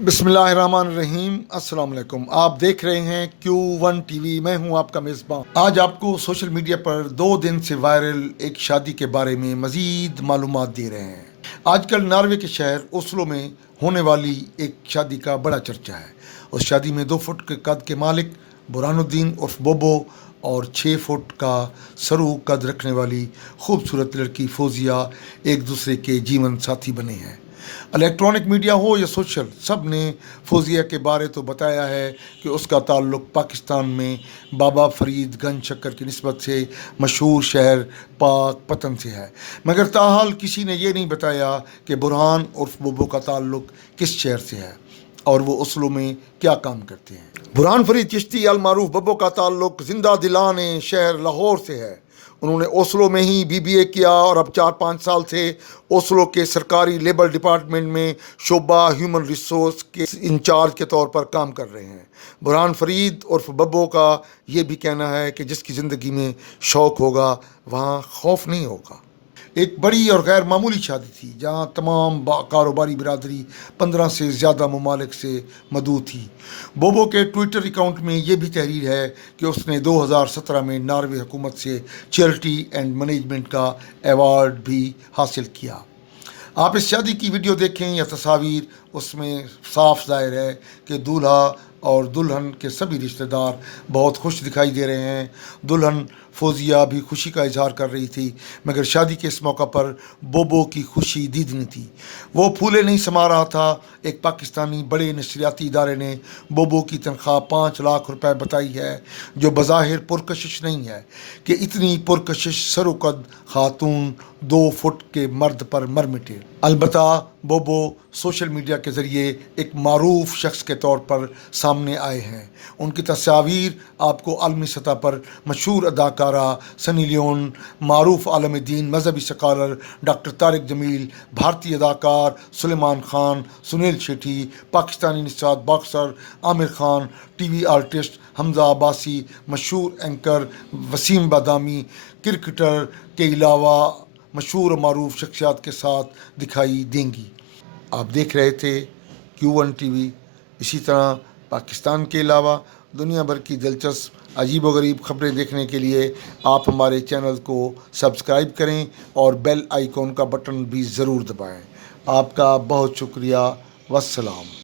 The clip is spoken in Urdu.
بسم اللہ الرحمن الرحیم، السلام علیکم۔ آپ دیکھ رہے ہیں Q1 ٹی وی، میں ہوں آپ کا میزبان۔ آج آپ کو سوشل میڈیا پر 2 دن سے وائرل ایک شادی کے بارے میں مزید معلومات دے رہے ہیں۔ آج کل ناروے کے شہر اوسلو میں ہونے والی ایک شادی کا بڑا چرچہ ہے۔ اس شادی میں 2 فٹ کے قد کے مالک برہان الدین عرف بوبو اور 6 فٹ کا سرو قد رکھنے والی خوبصورت لڑکی فوزیہ ایک دوسرے کے جیون ساتھی بنے ہیں۔ الیکٹرانک میڈیا ہو یا سوشل، سب نے فوزیہ کے بارے تو بتایا ہے کہ اس کا تعلق پاکستان میں بابا فرید گنج شکر کی نسبت سے مشہور شہر پاک پتن سے ہے، مگر تاحال کسی نے یہ نہیں بتایا کہ برہان عرف بوبو کا تعلق کس شہر سے ہے اور وہ اوسلو میں کیا کام کرتے ہیں۔ برہان فرید چشتی المعروف ببو کا تعلق زندہ دلان شہر لاہور سے ہے۔ انہوں نے اوسلو میں ہی BBA کیا اور اب 4-5 سال سے اوسلو کے سرکاری لیبر ڈپارٹمنٹ میں شعبہ ہیومن ریسورس کے انچارج کے طور پر کام کر رہے ہیں۔ برہان فرید عرف ببو کا یہ بھی کہنا ہے کہ جس کی زندگی میں شوق ہوگا وہاں خوف نہیں ہوگا۔ ایک بڑی اور غیر معمولی شادی تھی جہاں تمام کاروباری برادری 15 سے زیادہ ممالک سے مدعو تھی۔ بوبو کے ٹویٹر اکاؤنٹ میں یہ بھی تحریر ہے کہ اس نے 2017 میں ناروے حکومت سے چیریٹی اینڈ مینجمنٹ کا ایوارڈ بھی حاصل کیا۔ آپ اس شادی کی ویڈیو دیکھیں یا تصاویر، اس میں صاف ظاہر ہے کہ دولہا اور دلہن کے سبھی رشتہ دار بہت خوش دکھائی دے رہے ہیں۔ دلہن فوزیہ بھی خوشی کا اظہار کر رہی تھی، مگر شادی کے اس موقع پر بوبو کی خوشی دیدنی تھی۔ وہ پھولے نہیں سما رہا تھا۔ ایک پاکستانی بڑے نشریاتی ادارے نے بوبو کی تنخواہ 5 لاکھ روپے بتائی ہے، جو بظاہر پرکشش نہیں ہے کہ اتنی پرکشش سروقد خاتون 2 فٹ کے مرد پر مر مٹے۔ البتہ بوبو سوشل میڈیا کے ذریعے ایک معروف شخص کے طور پر سامنے آئے ہیں۔ ان کی تصاویر آپ کو عالمی سطح پر مشہور اداکارہ سنی لیون، معروف عالم دین مذہبی اسکالر ڈاکٹر طارق جمیل، بھارتی اداکار سلیمان خان، سنیل شیٹھی، پاکستانی نژاد boxer Aamir Khan, T V artist حمزہ عباسی، مشہور اینکر وسیم بادامی، کرکٹر کے علاوہ مشہور و معروف شخصیات کے ساتھ دکھائی دیں گی۔ آپ دیکھ رہے تھے Q1 ٹی وی۔ اسی طرح پاکستان کے علاوہ دنیا بھر کی دلچسپ عجیب و غریب خبریں دیکھنے کے لیے آپ ہمارے چینل کو سبسکرائب کریں اور بیل آئیکن کا بٹن بھی ضرور دبائیں۔ آپ کا بہت شکریہ۔ والسلام۔